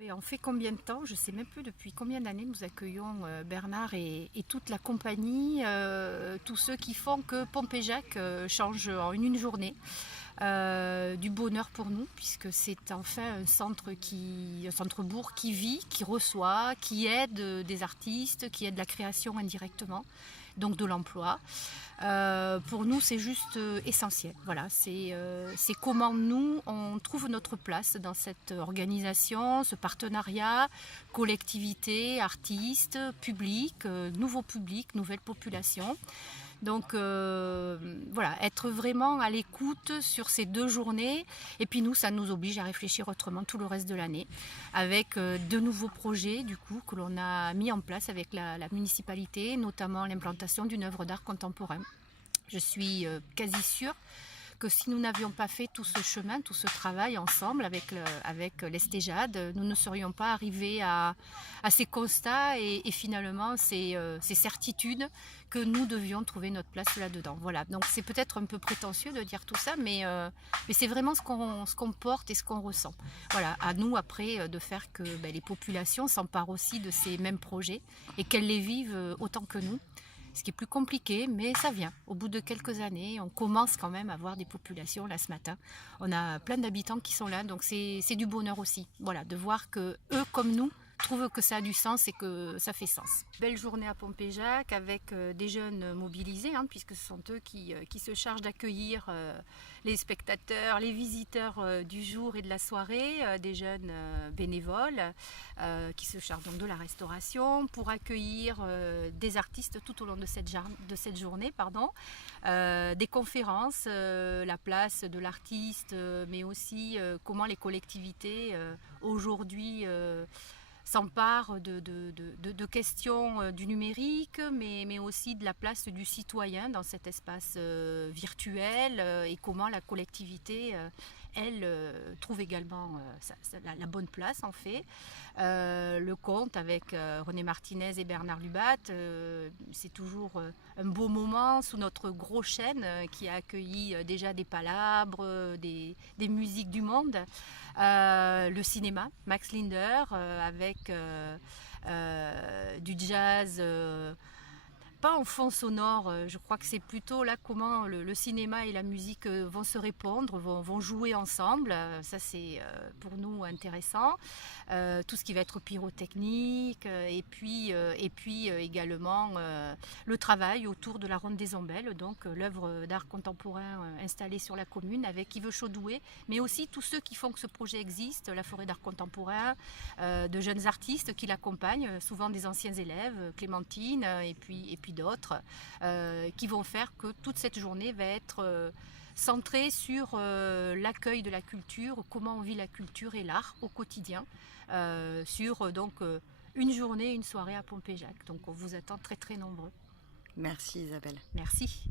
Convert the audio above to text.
Mais on fait combien de temps? Je ne sais même plus depuis combien d'années nous accueillons Bernard et toute la compagnie, tous ceux qui font que Pompéjac change en une journée. Du bonheur pour nous, puisque c'est enfin un centre-bourg qui vit, qui reçoit, qui aide des artistes, qui aide la création indirectement, donc de l'emploi. Pour nous, c'est juste essentiel. Voilà, c'est comment nous, on trouve notre place dans cette organisation, ce partenariat, collectivité, artistes, public, nouveau public, nouvelle population. Donc voilà, être vraiment à l'écoute sur ces 2 journées. Et puis nous, ça nous oblige à réfléchir autrement tout le reste de l'année, avec de nouveaux projets du coup que l'on a mis en place avec la municipalité, notamment l'implantation d'une œuvre d'art contemporain. Je suis quasi sûre que si nous n'avions pas fait tout ce chemin, tout ce travail ensemble avec l'Estéjade, nous ne serions pas arrivés à ces constats et finalement ces certitudes que nous devions trouver notre place là-dedans. Voilà, donc c'est peut-être un peu prétentieux de dire tout ça, mais c'est vraiment ce qu'on porte et ce qu'on ressent. Voilà, à nous après de faire que les populations s'emparent aussi de ces mêmes projets et qu'elles les vivent autant que nous. Ce qui est plus compliqué, mais ça vient. Au bout de quelques années, on commence quand même à voir des populations. Là, ce matin, on a plein d'habitants qui sont là, donc c'est du bonheur aussi. Voilà, de voir que eux, comme nous, trouvent que ça a du sens et que ça fait sens. Belle journée à Pompéjac avec des jeunes mobilisés, puisque ce sont eux qui se chargent d'accueillir les spectateurs, les visiteurs du jour et de la soirée, des jeunes bénévoles qui se chargent donc de la restauration pour accueillir des artistes tout au long de cette journée, des conférences, la place de l'artiste, mais aussi comment les collectivités aujourd'hui s'emparent de questions du numérique, mais aussi de la place du citoyen dans cet espace virtuel et comment la collectivité, elle, trouve également la bonne place en fait. Le conte avec René Martinez et Bernard Lubat, c'est toujours un beau moment sous notre gros chêne qui a accueilli déjà des palabres, des musiques du monde. Le cinéma, Max Linder, avec du jazz, pas en fond sonore, je crois que c'est plutôt là comment le cinéma et la musique vont se répondre, vont jouer ensemble. Ça c'est pour nous intéressant. Tout ce qui va être pyrotechnique et puis également le travail autour de la Ronde des Ombelles, donc l'œuvre d'art contemporain installée sur la commune avec Yves Chaudoué, mais aussi tous ceux qui font que ce projet existe, la forêt d'art contemporain, de jeunes artistes qui l'accompagnent, souvent des anciens élèves, Clémentine et puis d'autres, qui vont faire que toute cette journée va être centrée sur l'accueil de la culture, comment on vit la culture et l'art au quotidien, sur donc une journée, une soirée à Pompéjac. Donc on vous attend très très nombreux. Merci Isabelle. Merci.